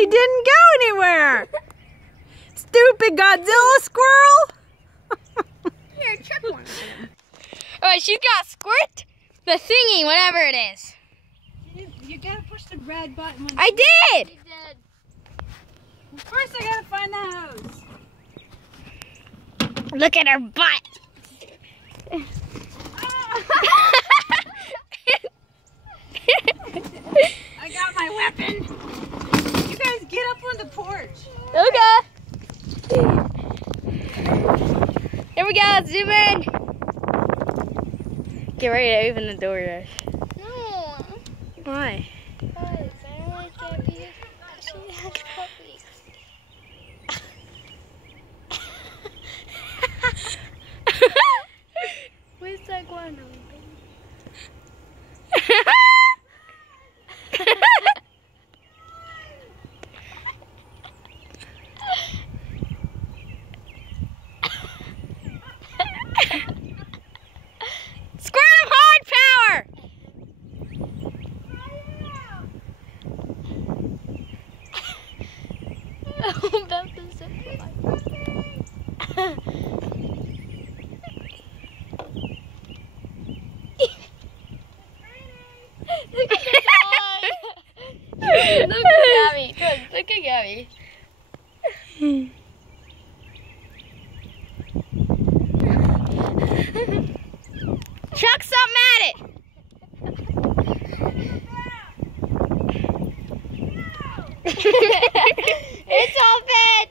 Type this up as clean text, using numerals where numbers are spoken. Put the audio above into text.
He didn't go anywhere. Stupid Godzilla squirrel. Here, check one of them. Alright, she's got squirt the thingy, whatever it is. You gotta push the red button. I did! You did. First I gotta find the hose. Look at her butt. I got my weapon. You guys get up on the porch. Okay. Here we go, zoom in. Get ready to open the door, Rush. No. Why? Guys, I don't like Gabby. She has puppies. Where's that guano? Squirt him hard, power! I'm about to zip line. Look at the dog. Look at Gabby. Good. Look at Gabby. Chuck something at it! It's open.